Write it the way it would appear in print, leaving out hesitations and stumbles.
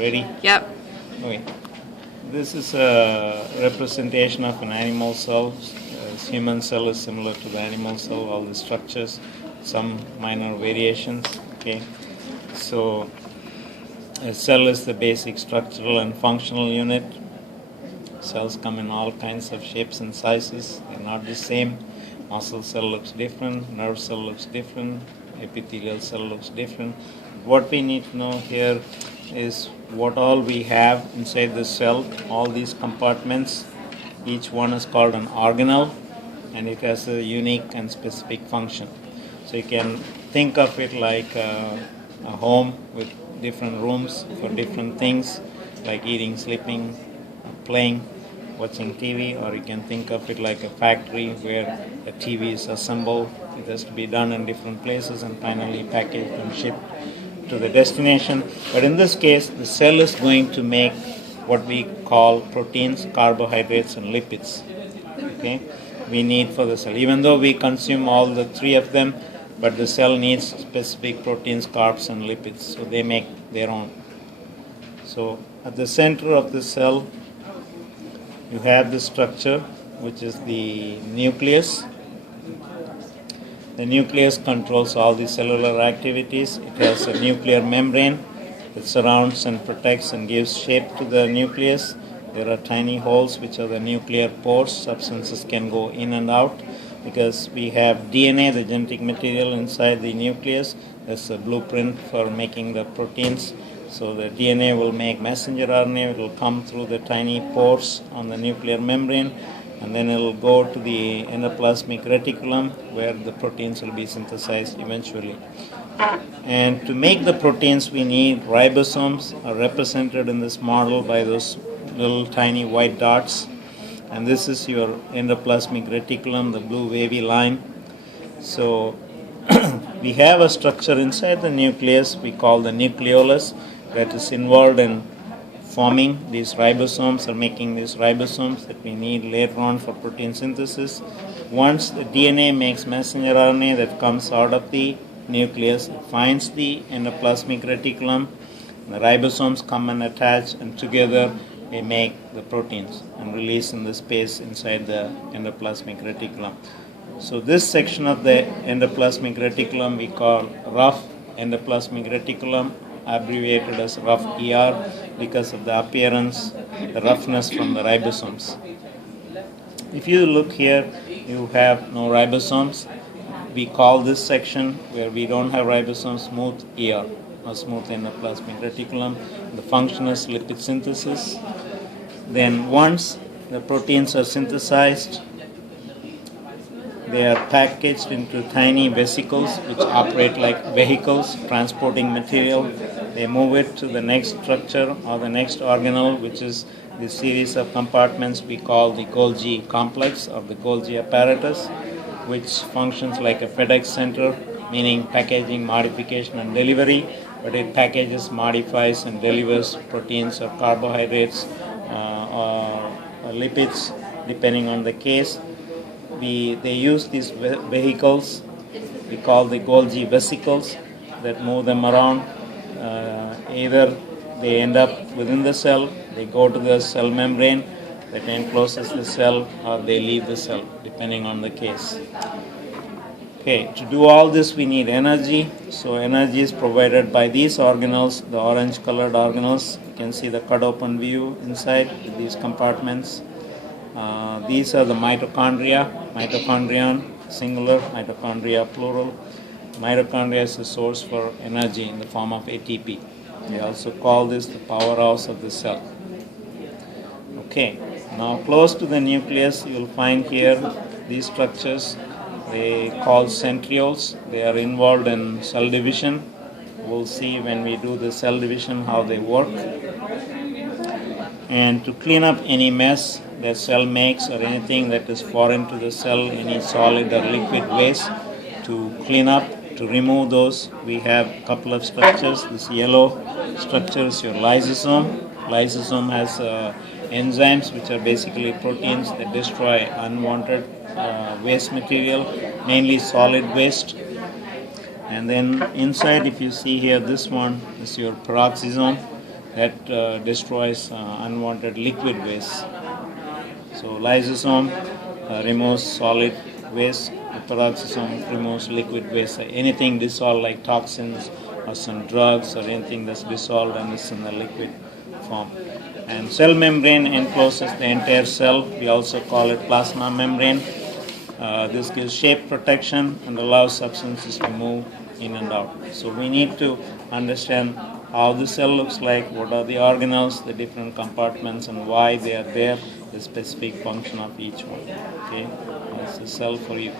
ready? Yep. Okay. This is a representation of an animal cell. Human cell is similar to the animal cell, all the structures, some minor variations. Okay. So a cell is the basic structural and functional unit. Cells come in all kinds of shapes and sizes. They're not the same. Muscle cell looks different, nerve cell looks different, epithelial cell looks different. What we need to know here is what all we have inside the cell, all these compartments. Each one is called an organelle, and it has a unique and specific function. So you can think of it like a home with different rooms for different things, like eating, sleeping, playing, watching TV, or you can think of it like a factory where a TV is assembled. It has to be done in different places and finally packaged and shipped to the destination. But in this case, the cell is going to make what we call proteins, carbohydrates, and lipids. Okay, we need for the cell. Even though we consume all the three of them, but the cell needs specific proteins, carbs, and lipids. So they make their own. So at the center of the cell, you have the structure, which is the nucleus. The nucleus controls all the cellular activities. It has a nuclear membrane that surrounds and protects and gives shape to the nucleus. There are tiny holes, which are the nuclear pores. Substances can go in and out because we have DNA, the genetic material inside the nucleus. That's a blueprint for making the proteins. So the DNA will make messenger RNA. It will come through the tiny pores on the nuclear membrane, and then it will go to the endoplasmic reticulum where the proteins will be synthesized eventually. And to make the proteins, we need ribosomes, are represented in this model by those little tiny white dots. And this is your endoplasmic reticulum, the blue wavy line. So we have a structure inside the nucleus we call the nucleolus that is involved in forming these ribosomes or making these ribosomes that we need later on for protein synthesis. Once the DNA makes messenger RNA that comes out of the nucleus, it finds the endoplasmic reticulum, the ribosomes come and attach, and together they make the proteins and release in the space inside the endoplasmic reticulum. So this section of the endoplasmic reticulum we call rough endoplasmic reticulum, abbreviated as rough ER because of the appearance, the roughness from the ribosomes. If you look here, you have no ribosomes. We call this section where we don't have ribosomes smooth ER, or smooth endoplasmic reticulum. The function is lipid synthesis. Then once the proteins are synthesized, they are packaged into tiny vesicles which operate like vehicles transporting material. They move it to the next structure or the next organelle, which is the series of compartments we call the Golgi Complex or the Golgi apparatus, which functions like a FedEx center, meaning packaging, modification, and delivery, but it packages, modifies, and delivers proteins or carbohydrates or lipids, depending on the case. They use these vehicles, we call the Golgi vesicles, that move them around. Either they end up within the cell, they go to the cell membrane that encloses the cell, or they leave the cell, depending on the case. Okay, to do all this we need energy. So energy is provided by these organelles, the orange colored organelles. You can see the cut open view inside with these compartments. These are the mitochondria, mitochondrion singular, mitochondria plural. Mitochondria is a source for energy in the form of ATP. They also call this the powerhouse of the cell. Okay, now close to the nucleus you will find here these structures. They call centrioles. They are involved in cell division. We'll see when we do the cell division how they work. And to clean up any mess that cell makes or anything that is foreign to the cell, any solid or liquid waste, to clean up, to remove those, we have a couple of structures. This yellow structure is your lysosome. Lysosome has enzymes which are basically proteins that destroy unwanted waste material, mainly solid waste. And then inside, if you see here, this one is your peroxisome. that destroys unwanted liquid waste. So lysosome removes solid waste, peroxisome removes liquid waste. Anything dissolved like toxins or some drugs or anything that's dissolved and is in the liquid form. And cell membrane encloses the entire cell. We also call it plasma membrane. This gives shape protection and allows substances to move in and out. So we need to understand how the cell looks like, what are the organelles, the different compartments, and why they are there, the specific function of each one. Okay, that's a cell for you.